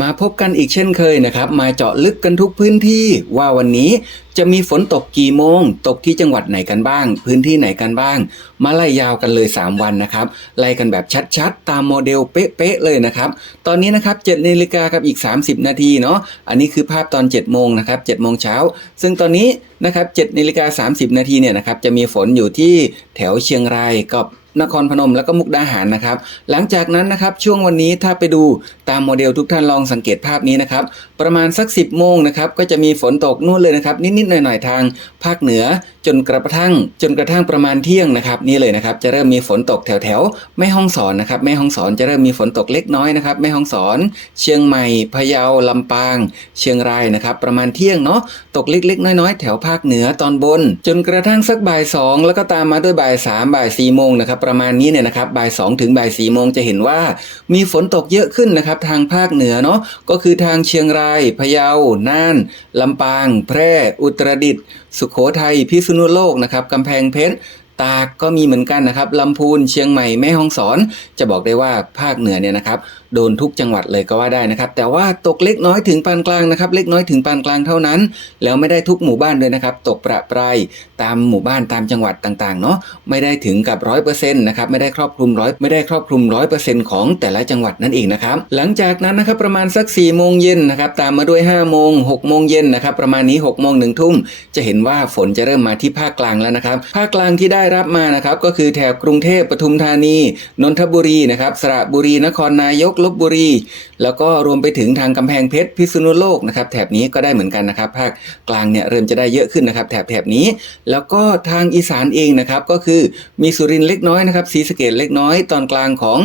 มาพบกันอีกเช่นเคยนะครับ มาเจาะลึกกันทุกพื้นที่ว่าวันนี้จะมีฝนตกกี่โมง ตกที่จังหวัดไหนกันบ้าง พื้นที่ไหนกันบ้าง มาไล่ยาวกันเลย 3 วันนะครับไล่กันแบบชัดๆ ตามโมเดลเป๊ะๆเลยนะครับ ตอนนี้นะครับ7นาฬิกากับอีก 30 นาทีเนาะอันนี้คือภาพตอน 7 โมงนะครับ7โมงเช้า ซึ่งตอนนี้นะครับ7นาฬิกา30 นาทีเนี่ยนะครับจะมีฝนอยู่ที่แถวเชียงรายกับ นครพนมแล้วก็มุกดาหารนะครับ หลังจากนั้นนะครับช่วงวันนี้ถ้าไปดูตามโมเดลทุกท่านลองสังเกตภาพนี้นะครับ ประมาณสัก 10โมงนะครับก็จะมีฝนตกนู่นเลยนะครับนิดๆหน่อยๆทางภาคเหนือจนกระทั่ง จนกระทั่งประมาณเที่ยงนะครับนี่เลยนะครับจะเริ่มมีฝนตกแถวแถวแม่ฮ่องสอนนะครับแม่ฮ่องสอนจะเริ่มมีฝนตกเล็กน้อยนะครับแม่ฮ่องสอน เชียงใหม่พะเยาลำปาง เชียงรายนะครับประมาณเที่ยงเนาะตกเล็กๆ น้อยๆ แถวภาคเหนือตอนบน จนกระทั่งสักบ่ายสองแล้วก็ตามมาด้วยบ่ายสามบ่ายสี่โมงนะครับประมาณนี้เนี่ยนะครับบ่ายสองถึงบ่ายสี่โมงจะเห็นว่า มีฝนตกเยอะขึ้นนะครับทางภาคเหนือเนาะก็คือทางเชียงรายพะเยาน่านลำปาง แพร่ อุตรดิตถ์สุขโขทัยพิษณุโลกนะครับกำแพงเพชรตากก็มีเหมือนกันนะครับลำพูนเชียงใหม่แม่ฮ่องสอน จะบอกได้ว่าภาคเหนือเนี่ยนะครับ โดนทุกจังหวัดเลยก็ว่าได้นะครับ แต่ว่าตกเล็กน้อยถึงปานกลางนะครับ เล็กน้อยถึงปานกลางเท่านั้น แล้วไม่ได้ทุกหมู่บ้านเลยนะครับ ตกประปรายตามหมู่บ้านตามจังหวัดต่างๆเนาะไม่ได้ถึงกับร้อยเปอร์เซ็นต์นะครับไม่ได้ครอบคลุมร้อยไม่ได้ครอบคลุมร้อยเปอร์เซ็นต์ของแต่ละจังหวัดนั่นเองนะครับหลังจากนั้นนะครับประมาณสัก4ี่โมงเย็นนะครับตามมาด้วย5้าโมงหกโมงเย็นนะครับประมาณนี้6กโมงหนึ่งทุ่มจะเห็นว่าฝนจะเริ่มมาที่ภาคกลางแล้วนะครับ ภาคกลางที่ได้รับมานะครับก็คือแถบกรุงเทพปทุมธานีนนทบุรีนะครับสระบุรีนครนายกลลบบุรี แล้วก็รวมไปถึงทางกำแพงเพชรพิษณุโลกนะครับแถบนี้ก็ได้เหมือนกันนะครับ ภาคกลางเนี่ยเริ่มจะได้เยอะขึ้นนะครับ แถบแถบนี้ แล้วก็ทางอีสานเองนะครับก็คือมีสุรินทร์เล็กน้อยนะครับศรีสะเกดเล็กน้อยตอนกลางของ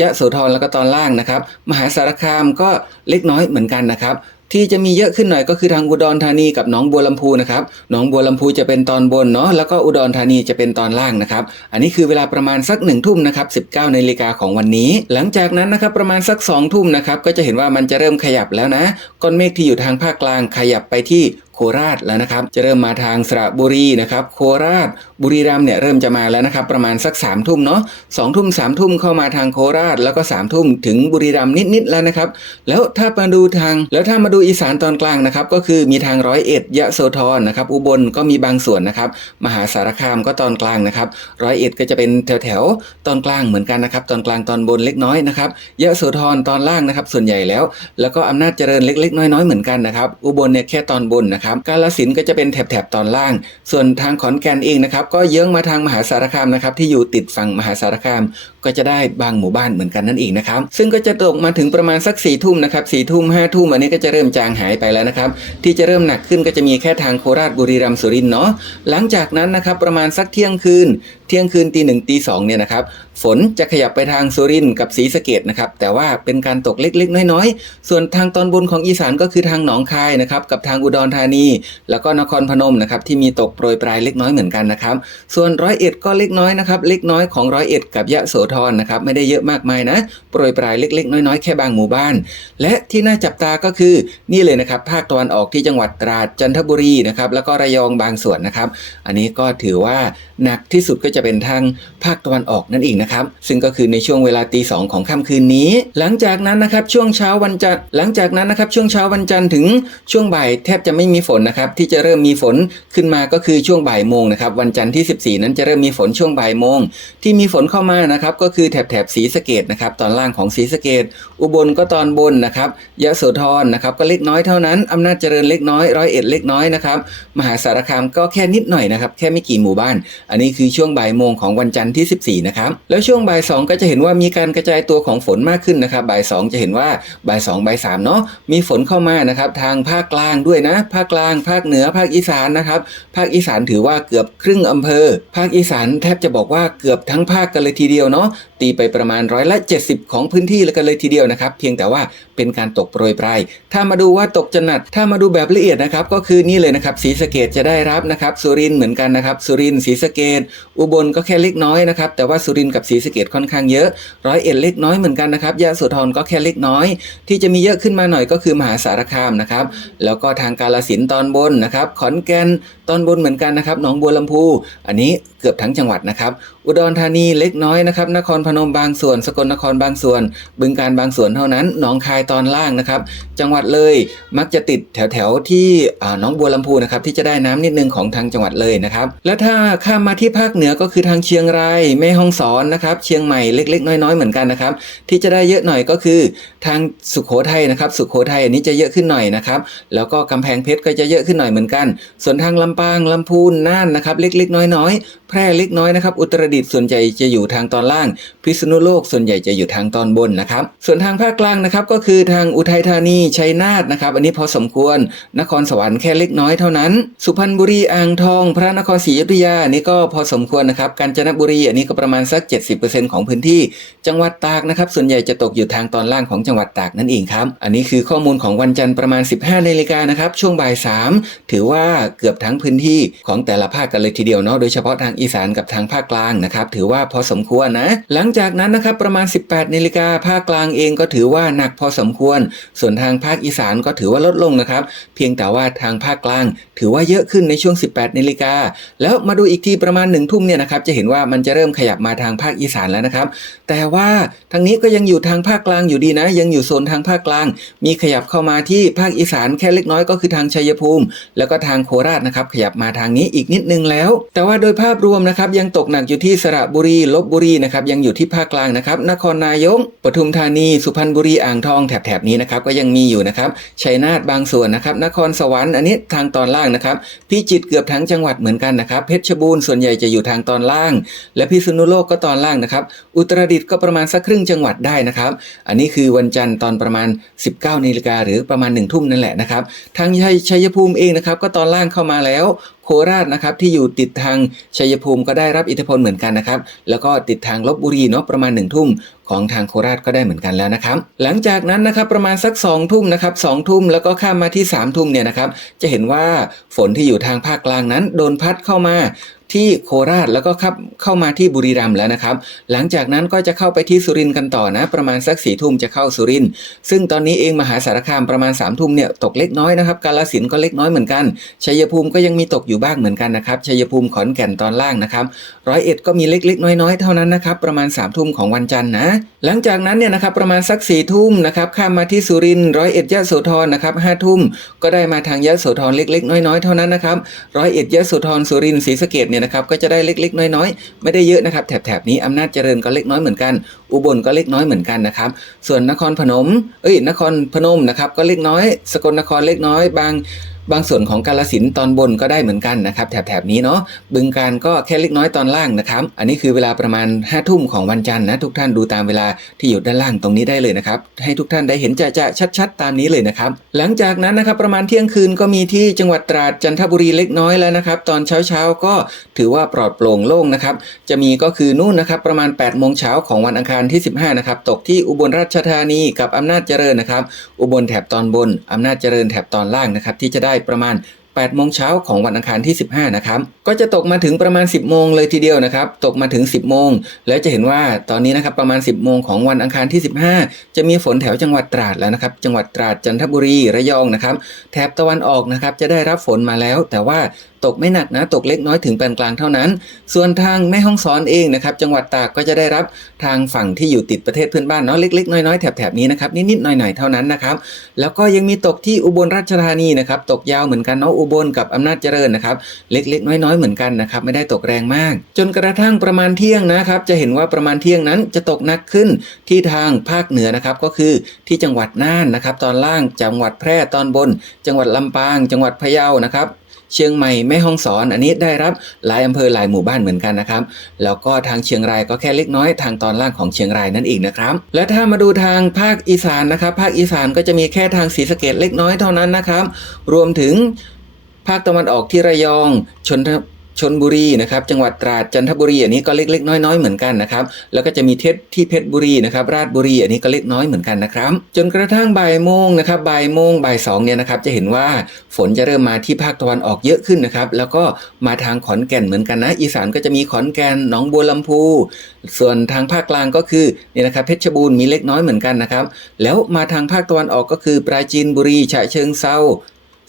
ยะโสธรแล้วก็ตอนล่างนะครับ มหาสารคามก็เล็กน้อยเหมือนกันนะครับ ที่จะมีเยอะขึ้นหน่อยก็คือทางอุดรธานีกับหนองบัวลำพูนะครับหนองบัวลำพูจะเป็นตอนบนเนาะแล้วก็อุดรธานีจะเป็นตอนล่างนะครับ อันนี้คือเวลาประมาณสักหนึ่งทุ่มนะครับ19นาฬิกาของวันนี้ หลังจากนั้นนะครับประมาณสัก2องทุ่มนะครับก็จะเห็นว่ามันจะเริ่มขยับแล้วนะก้อนเมฆที่อยู่ทางภาคกลางขยับไปที่โคราชแล้วนะครับ จะเริ่มมาทางสระบุรีนะครับ โคราช บุรีรัมย์เนี่ยเริ่มจะมาแล้วนะครับประมาณสัก3ามทุ่มเนาะสองทุ่มสามทุ่มเข้ามาทางโคราช แล้วก็3ามทุ่มถึงบุรีรัมย์นิดๆแล้วนะครับแล้วถ้ามาดูทางแล้วถ้ามาดูอีสานตอนกลางนะครับก็คือมีทางร้อยเอ็ดยะโสธรนะครับอุบลก็มีบางส่วนนะครับมหาสารคามก็ตอนกลางนะครับร้อยเอ็ดก็จะเป็นแถวๆตอนกลางเหมือนกันนะครับตอนกลางตอนบนเล็กน้อยนะครับยะโสธรตอนล่างนะครับส่วนใหญ่แล้ว แล้วก็อำนาจเจริญเล็กๆ น้อยๆเหมือนกันนะครับอุบลเนี่ยแค่ตอนบนนะครับกาฬสินก็จะเป็นแถบๆตอนล่าง ส่วนทางขอนแก่นเองนะครับก็เยื้องมาทางมหาสารคามนะครับที่อยู่ติดฝั่งมหาสารคามก็จะได้บางหมู่บ้านเหมือนกันนั่นเองนะครับ ซึ่งก็จะตกมาถึงประมาณสัก4ี่ทุ่มนะครับสี่ทุ่มห้าทุ่มอันนี้ก็จะเริ่มจางหายไปแล้วนะครับ ที่จะเริ่มหนักขึ้นก็จะมีแค่ทางโคราชบุรีรัมย์สุรินทร์เนาะหลังจากนั้นนะครับประมาณสักเที่ยงคืน เที่ยงคืนตีหนึ่งตีสองเนี่ยนะครับฝนจะขยับไปทางสุรินทร์กับศรีสะเกดนะครับแต่ว่าเป็นการตกเล็กๆ น้อยๆ ส่วนทางตอนบนของอีสานก็คือทางหนองคายนะครับกับทางอุดรธานี แล้วก็นครพนมนะครับที่มีตกโปรยปลายเล็กน้อยเหมือนกันนะครับส่วนร้อยเอ็ดก็เล็กน้อยนะครับเล็กน้อยของร้อยเอ็ดกับยะโสธรนะครับไม่ได้เยอะมากมายนะ โปรยปลายเล็ก ๆ น้อยๆ แค่บางหมู่บ้าน และที่น่าจับตาก็คือนี่เลยนะครับภาคตะวันออกที่จังหวัดตราดจันทบุรีนะครับแล้วก็ระยองบางส่วนนะครับ อันนี้ก็ถือว่าหนักที่สุดก็จะเป็นทางภาคตะวันออกนั่นเองนะครับ ซึ่งก็คือในช่วงเวลาตีสองของค่ำคืนนี้ หลังจากนั้นนะครับช่วงเช้าวันจันทร์หลังจากนั้นนะครับช่วงเช้าวันจันทร์ถึงช่วงบ่ายแทบจะไม่มีฝนนะครับที่จะเริ่มมีฝนขึ้นมาก็คือช่วงบ่ายโมงนะครับวันจันทร์ที่ 14 นั้นจะเริ่มมีฝนช่วงบ่ายโมงที่มีฝนเข้ามานะครับก็คือแถบแถบศรีสะเกดนะครับตอนล่างของศรีสะเกดอุบลก็ตอนบนนะครับยะโสธรนะครับก็เล็กน้อยเท่านั้นอำนาจเจริญเล็กน้อยร้อยเอ็ดเล็กน้อยนะครับมหาสารคามก็แค่นิดหน่อยนะครับแค่ไม่กี่หมู่บ้าน อันนี้คือช่วงบ่ายโมงของวันจันทร์ที่ 14นะครับแล้วช่วงบ่ายสองก็จะเห็นว่ามีการกระจายตัวของฝนมากขึ้นนะครับบ่ายสองจะเห็นว่าบ่ายสองบ่ายสามเนาะมีฝนเข้ามานะครับทางภาคกลางด้วยนะ ภาคกลาง ภาคเหนือ ภาคอีสานนะครับภาคอีสานถือว่าเกือบครึ่งอำเภอ ภาคอีสานแทบจะบอกว่าเกือบทั้งภาคกันเลยทีเดียวเนาะตีไปประมาณร้อยละ 70 ของพื้นที่เลยกันเลยทีเดียวนะครับ เพียงแต่ว่าเป็นการตกโปรยปลายถ้ามาดูว่าตกจะหนักถ้ามาดูแบบละเอียดนะครับ ก็คือนี่เลยนะครับศรีสะเกดจะได้รับนะครับ สุรินเหมือนกันนะครับ สุรินศรีสะเกดอุบลก็แค่เล็กน้อยนะครับแต่ว่าสุรินกับศรีสะเกดค่อนข้างเยอะ ร้อยเอ็ดเล็กน้อยเหมือนกันนะครับยะโสธรก็แค่เล็กน้อย ที่จะมีเยอะขึ้นมาหน่อยก็คือมหาสารคามนะครับแล้วก็ทางกาลสินตอนบนนะครับขอนแก่น ตอนบนเหมือนกันนะครับหนองบัวลำพู อันนี้เกือบทั้งจังหวัดนะครับ อุดรธานีเล็กน้อยนะครับ นครพนมบางส่วน สกลนครบางส่วน บึงการบางส่วนเท่านั้น หนองคายตอนล่างนะครับ จังหวัดเลยมักจะติดแถวแถวที่หนองบัวลำพูนะครับที่จะได้น้ำนิดนึงของทางจังหวัดเลยนะครับ แล้วถ้าข้ามมาที่ภาคเหนือก็คือทางเชียงรายแม่ฮ่องสอนนะครับ เชียงใหม่เล็ก ๆ น้อยๆเหมือนกันนะครับ ที่จะได้เยอะหน่อยก็คือทางสุขโขทัยนะครับ สุขโขทัยอันนี้จะเยอะขึ้นหน่อยนะครับ แล้วก็กำแพงเพชรก็จะเยอะขึ้นหน่อยเหมือนกัน ส่วนทางลำปางลำพูนน่านนะครับเล็ก ๆ น้อยๆ แพร่เล็กน้อยนะครับอุตรดิตถ์ส่วนใหญ่จะอยู่ทางตอนล่าง พิษณุโลกส่วนใหญ่จะอยู่ทางตอนบนนะครับ ส่วนทางภาคกลางนะครับก็คือทางอุทัยธานีชัยนาทนะครับอันนี้พอสมควร นครสวรรค์แค่เล็กน้อยเท่านั้น สุพรรณบุรีอ่างทอง พระนครศรีอยุธยาอันนี้ก็พอสมควรนะครับกาญจนบุรีอันนี้ก็ประมาณสัก 70%ของพื้นที่ จังหวัดตากนะครับส่วนใหญ่จะตกอยู่ทางตอนล่างของจังหวัดตากนั่นเองครับอันนี้คือข้อมูลของวันจันทร์ประมาณ 15นาฬิกานะครับช่วงบ่าย3ถือว่าเกือบทั้งพื้นที่ของแต่ละภาคกันเลยทีเดียวเนาะโดยเฉพาะทางอีสานกับทางภาคกลางนะครับถือว่าพอสมควรนะ หลังจากนั้นนะครับประมาณ 18นาฬิกาภาคกลางเองก็ถือว่าหนักพอสมควร ส่วนทางภาคอีสานก็ถือว่าลดลงนะครับ เพียงแต่ว่าทางภาคกลาง ถือว่าเยอะขึ้นในช่วง 18นาฬิกาแล้วมาดูอีกทีประมาณ1ทุ่มเนี่ยนะครับจะเห็นว่ามันจะเริ่มขยับมาทางภาคอีสานแล้วนะครับ แต่ว่าทางนี้ก็ยังอยู่ทางภาคกลางอยู่ดีนะ ยังอยู่โซนทางภาคกลาง มีขยับเข้ามาที่ภาคอีสานแค่เล็กน้อยก็คือทางชัยภูมิ แล้วก็ทางโคราชนะครับขยับมาทางนี้อีกนิดนึงแล้ว แต่ว่าโดยภาพรวมนะครับยังตกหนักอยู่ที่สระบุรีลบบุรีนะครับยังอยู่ที่ภาคกลางนะครับนครนายกปทุมธานี สุพรรณบุรีอ่างทองแถบๆนี้นะครับก็ยังมีอยู่นะครับชัยนาทบางส่วนนะครับนครสวรรค์อันนี้ทางตอนล่างนะครับพิจิตรเกือบทั้งจังหวัดเหมือนกันนะครับเพชรบูรณ์ส่วนใหญ่จะอยู่ทางตอนล่าง และพิษณุโลกก็ตอนล่างนะครับอุตรดิตถ์ก็ประมาณสักครึ่งจังหวัดได้นะครับอันนี้คือวันจันทร์ตอนประมาณ 19นาฬิกาหรือประมาณ1ทุ่มนั่นแหละนะครับทางชัยชัยภูมิเองนะครับก็ตอนล่างเข้ามาแล้วโคราชนะครับที่อยู่ติดทางชัยภูมิก็ได้รับอิทธิพลเหมือนกันนะครับ แล้วก็ติดทางลบบุรีเนาะประมาณ1ทุ่ม ของทางโคราชก็ได้เหมือนกันแล้วนะครับ หลังจากนั้นนะครับประมาณสัก2ทุ่มนะครับ2ทุ่มแล้วก็ข้ามมาที่3ทุ่มเนี่ยนะครับ จะเห็นว่าฝนที่อยู่ทางภาคกลางนั้น โดนพัดเข้ามาที่โคราชแล้วก็ครับเข้ามาที่บุรีรัมย์แล้วนะครับ หลังจากนั้นก็จะเข้าไปที่สุรินทร์กันต่อนะ ประมาณสักสี่ทุ่มจะเข้าสุรินทร์ซึ่งตอนนี้เองมหาสารคามประมาณ3ามทุ่มเนี่ยตกเล็กน้อยนะครับกาลสินก็เล็กน้อยเหมือนกันชัยภูมิก็ยังมีตกอยู่บ้างเหมือนกันนะครับชัยภูมิขอนแก่นตอนล่างนะครับร้อยเอ็ดก็มีเล็กๆน้อยๆเท่านั้นนะครับประมาณ3ามทุ่มของวันจันทร์นะหลังจากนั้นเนี่ยนะครับประมาณสักสี่ทุ่มนะครับข้ามมาที่สุรินทร์ร้อยเอ็ดยะโสธรนะครับห้าทุ่มก็ได้มาทางยะโสธรเล็ก ๆ น้อยๆเท่านั้นนะครับร้อยเอ็ดยะโสธรสุรินทร์ศรีสะเกดเนี่ยนะครับก็จะได้เล็ก ๆ น้อยๆ ไม่ได้เยอะนะครับแถบๆนี้อำนาจเจริญก็เล็กน้อยเหมือนกัน อุบลก็เล็กน้อยเหมือนกันนะครับส่วนนครพนมเอ้ยนครพนมนะครับก็เล็กน้อย สกลนครเล็กน้อยบาง บางส่วนของกาลสินตอนบนก็ได้เหมือนกันนะครับแถบๆนี้เนาะบึงการก็แค่เล็กน้อยตอนล่างนะครับ อันนี้คือเวลาประมาณ5้าทุ่มของวันจันทร์นะทุกท่านดูตามเวลาที่อยู่ด้านล่างตรงนี้ได้เลยนะครับให้ทุกท่านได้เห็นจะจะชัดๆ ตามนี้เลยนะครับหลังจากนั้นนะครับประมาณเที่ยงคืนก็มีที่จังหวัดตราดจันทบุรีเล็กน้อยแล้วนะครับตอนเช้าๆก็ถือว่าปลอดโปร่งโล่งนะครับจะมีก็คือนู่นนะครับประมาณ8ปดโมงเช้าของวันอังคารที่ 15นะครับตกที่อุบลราชธานีกับอำนาจเจริญนะครับอุบลแถบตอนบนอำนาจเจริญแถบตอนล่างนะครับที่จะได้ประมาณ 8โมงเช้าของวันอังคารที่ 15 นะครับ ก็จะตกมาถึงประมาณ 10 โมงเลยทีเดียวนะครับ ตกมาถึง 10 โมง แล้วจะเห็นว่าตอนนี้นะครับประมาณ 10 โมงของวันอังคารที่ 15 จะมีฝนแถวจังหวัดตราดแล้วนะครับ จังหวัดตราดจันทบุรีระยองนะครับ แถบตะวันออกนะครับจะได้รับฝนมาแล้ว แต่ว่าตกไม่หนักนะ ตกเล็กน้อยถึงปานกลางเท่านั้น ส่วนทางแม่ฮ่องสอนเองนะครับ จังหวัดตากก็จะได้รับทางฝั่งที่อยู่ติดประเทศเพื่อนบ้านเนาะเล็กๆ น้อยๆแถบๆนี้นะครับนิดๆหน่อยๆเท่านั้นนะครับ แล้วก็ยังมีตกที่อุบลราชธานีนะครับ ตกยาวเหมือนกันเนาะอุบลกับอำนาจเจริญนะครับ เล็ก ๆ น้อย ๆ เหมือนกันนะครับ ไม่ได้ตกแรงมาก จนกระทั่งประมาณเที่ยงนะครับ จะเห็นว่าประมาณเที่ยงนั้นจะตกหนักขึ้นที่ทางภาคเหนือนะครับ ก็คือที่จังหวัดน่านนะครับ ตอนล่างจังหวัดแพร่ตอนบน จังหวัดลำปาง จังหวัดพะเยานะครับเชียงใหม่แม่ฮ่องสอนอันนี้ได้รับหลายอำเภอหลายหมู่บ้านเหมือนกันนะครับแล้วก็ทางเชียงรายก็แค่เล็กน้อยทางตอนล่างของเชียงรายนั่นเองนะครับ และถ้ามาดูทางภาคอีสานนะครับ ภาคอีสานก็จะมีแค่ทางศรีสะเกดเล็กน้อยเท่านั้นนะครับ รวมถึง ภาคตะวันออกที่ระยองชนชนบุรีนะครับจังหวัดตราดจันทบุรีอันนี้ก็เล็ก ๆ น้อย ๆ เหมือนกันนะครับแล้วก็จะมีเทศที่เพชรบุรีนะครับราชบุรีอันนี้ก็เล็กน้อยเหมือนกันนะครับจนกระทั่งบ่ายโมงนะครับบ่ายโมงบ่ายสองเนี่ยนะครับจะเห็นว่าฝนจะเริ่มมาที่ภาคตะวันออกเยอะขึ้นนะครับแล้วก็มาทางขอนแก่นเหมือนกันนะ อีสานก็จะมีขอนแก่นหนองบัวลำพู ส่วนทางภาคกลางก็คือเนี่ยนะครับเพชรบูรณ์มีเล็กน้อยเหมือนกันนะครับแล้วมาทางภาคตะวันออกก็คือปราจีนบุรีฉะเชิงเซา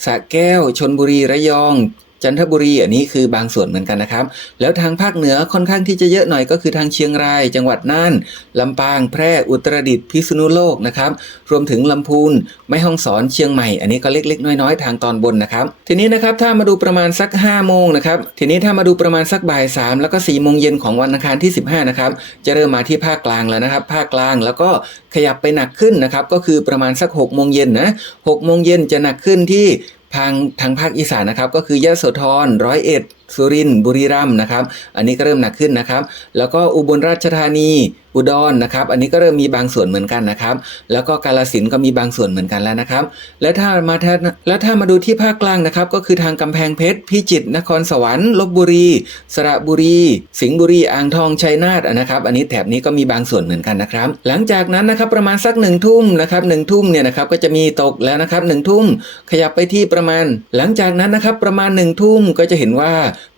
สระแก้ว ชนบุรี ระยอง จันทบุรีอันนี้คือบางส่วนเหมือนกันนะครับ แล้วทางภาคเหนือค่อนข้างที่จะเยอะหน่อยก็คือทางเชียงราย จังหวัดน่านลำปางแพร่อุตรดิตถ์พิษณุโลกนะครับรวมถึงลำพูนแม่ฮ่องสอนเชียงใหม่ อันนี้ก็เล็กๆ น้อยๆ ทางตอนบนนะครับ ทีนี้นะครับถ้ามาดูประมาณสัก5โมงนะครับทีนี้ถ้ามาดูประมาณสักบ่าย3แล้วก็4โมงเย็นของวันอังคารที่ 15นะครับจะเริ่มมาที่ภาคกลางแล้วนะครับภาคกลางแล้วก็ขยับไปหนักขึ้นนะครับก็คือประมาณสัก6โมงเย็นนะ6โมงเย็นจะหนักขึ้นที่ ทางทางภาคอีสานนะครับ ก็คือยะโสธรร้อยเอ็ด สุรินทร์บุรีรัมย์นะครับ อันนี้ก็เริ่มหนักขึ้นนะครับ แล้วก็อุบลราชธานีอุดรนะครับ อันนี้ก็เริ่มมีบางส่วนเหมือนกันนะครับ แล้วก็กาลสินก็มีบางส่วนเหมือนกันแล้วนะครับ แล้วถ้ามาถ้าแล้วถ้ามาดูที่ภาคกลางนะครับ ก็คือทางกำแพงเพชร พิจิตร นครสวรรค์ ลบบุรี สระบุรี สิงห์บุรี อ่างทอง ชัยนาทนะครับ อันนี้แถบนี้ก็มีบางส่วนเหมือนกันนะครับ หลังจากนั้นนะครับประมาณสักหนึ่งทุ่มนะครับหนึ่งทุ่มเนี่ยนะครับก็จะมีตกแล้วนะครับหนึ่งทุ่มขยับไปที่ประมาณ หลังจากนั้นนะครับประมาณหนึ่งทุ่มก็จะเห็นว่า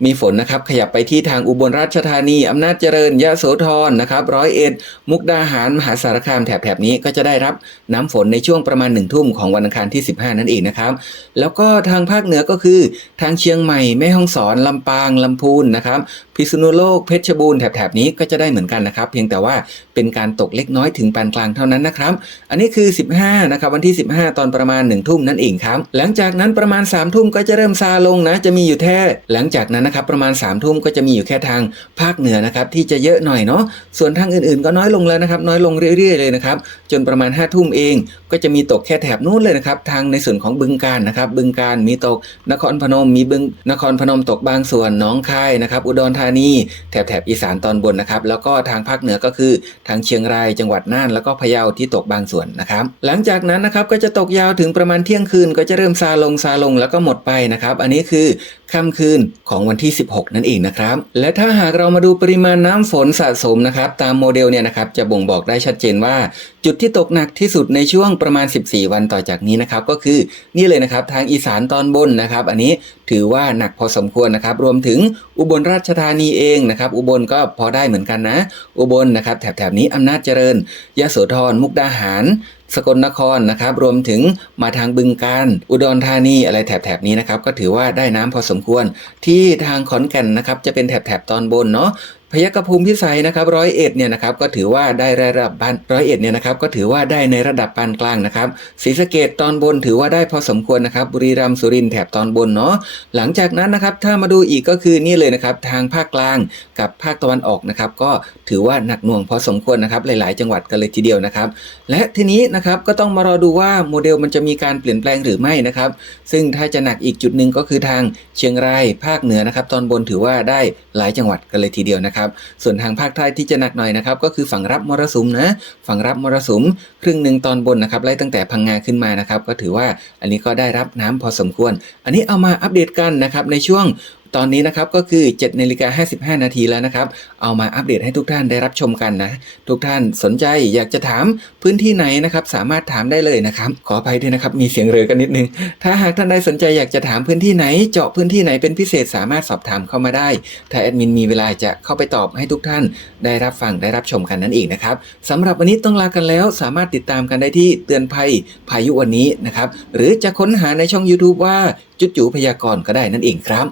มีฝนนะครับขยับไปที่ทางอุบลราชธานีอำนาจเจริญยะโสธรนะครับร้อยเอ็ดมุกดาหารมหาสารคามแถบแถบนี้ก็จะได้รับน้ำฝนในช่วงประมาณหนึ่งทุ่มของวันอังคารที่ 15 นั่นเองนะครับ แล้วก็ทางภาคเหนือก็คือ ทางเชียงใหม่แม่ฮ่องสอนลำปางลำพูนนะครับพิษณุโลกเพชรบูรณ์แถบแถบนี้ก็จะได้เหมือนกันนะครับ เพียงแต่ว่าเป็นการตกเล็กน้อยถึงปานกลางเท่านั้นนะครับ อันนี้คือ 15 นะครับ วันที่ 15 ตอนประมาณ1ทุ่มนั่นเองครับ หลังจากนั้นประมาณ3ทุ่มก็จะเริ่มซาลงนะ จะมีอยู่แค่หลังจากนั้นนะครับประมาณ3ทุ่มก็จะมีอยู่แค่ทางภาคเหนือนะครับที่จะเยอะหน่อยเนาะส่วนทางอื่นๆ ก็น้อยลงแล้วนะครับน้อยลงเรื่อย ๆ เลยนะครับจนประมาณ5ทุ่มเองก็จะมีตกแค่แถบนู้นเลยนะครับทางในส่วนของบึงการนะครับบึงการมีตกนครพนม มีบึงนครพนมตกบางส่วนหนองคายนะครับอุดรธานีแถบแถบอีสานตอนบนนะครับแล้วก็ทางภาคเหนือก็คือทางเชียงรายจังหวัดน่านแล้วก็พะเยาที่ตกบางส่วนนะครับหลังจากนั้นนะครับก็จะตกยาวถึงประมาณเที่ยงคืนก็จะเริ่มซาลงซาลงแล้วก็หมดไปนะครับอันนี้คือ ค่ำคืนของวันที่ 16 นั่นเองนะครับ และถ้าหากเรามาดูปริมาณน้ำฝนสะสมนะครับ ตามโมเดลเนี่ยนะครับจะบ่งบอกได้ชัดเจนว่า จุดที่ตกหนักที่สุดในช่วงประมาณ 14 วันต่อจากนี้นะครับก็คือนี่เลยนะครับทางอีสานตอนบนนะครับ อันนี้ถือว่าหนักพอสมควรนะครับ รวมถึงอุบลราชธานีเองนะครับ อุบลก็พอได้เหมือนกันนะ อุบลนะครับแถบแถบนี้อำนาจเจริญยโสธรมุกดาหารสกลนครนะครับรวมถึงมาทางบึงการอุดรธานีอะไรแถบแถบนี้นะครับก็ถือว่าได้น้ำพอสมควร ที่ทางขอนแก่นนะครับจะเป็นแถบแถบตอนบนเนาะ พยากภูมิพิสัยนะครับร้อยเอ็ดเนี่ยนะครับก็ถือว่าได้ระดับปานร้อยเอ็ดเนี่ยนะครับก็ถือว่าได้ในระดับปานกลางนะครับศรีสะเกดตอนบนถือว่าได้พอสมควรนะครับบุรีรัมย์สุรินทร์แถบตอนบนเนาะหลังจากนั้นนะครับถ้ามาดูอีกก็คือนี่เลยนะครับทางภาคกลางกับภาคตะวันออกนะครับก็ถือว่าหนักหน่วงพอสมควรนะครับหลาย ๆ จังหวัดกันเลยทีเดียวนะครับและทีนี้นะครับก็ต้องมารอดูว่าโมเดลมันจะมีการเปลี่ยนแปลงหรือไม่นะครับ ซึ่งถ้าจะหนักอีกจุดหนึ่งก็คือทางเชียงรายภาคเหนือนะครับ ตอนบนถือว่าได้หลายจังหวัดกันเลยทีเดียวนะครับ ส่วนทางภาคใต้ที่จะหนักหน่อยนะครับ ก็คือฝั่งรับมรสุมนะฝั่งรับมรสุม ครึ่งหนึ่งตอนบนนะครับไล่ตั้งแต่พังงาขึ้นมานะครับ ก็ถือว่าอันนี้ก็ได้รับน้ำพอสมควร อันนี้เอามาอัปเดตกันนะครับในช่วง ตอนนี้นะครับก็คือ7นาฬิกา55 นาทีแล้วนะครับ เอามาอัปเดตให้ทุกท่านได้รับชมกันนะ ทุกท่านสนใจอยากจะถามพื้นที่ไหนนะครับ สามารถถามได้เลยนะครับ ขออภัยด้วยนะครับมีเสียงเรือกันนิดนึง ถ้าหากท่านใดสนใจอยากจะถามพื้นที่ไหน เจาะพื้นที่ไหนเป็นพิเศษสามารถสอบถามเข้ามาได้ถ้าแอดมินมีเวลาจะเข้าไปตอบให้ทุกท่านได้รับฟังได้รับชมกันนั่นเองนะครับสำหรับวันนี้ต้องลากันแล้ว สามารถติดตามกันได้ที่เตือนภัยพายุวันนี้นะครับหรือจะค้นหาในช่อง YouTube ว่าจุดจูพยากรณ์ก็ได้นั่นเองครับ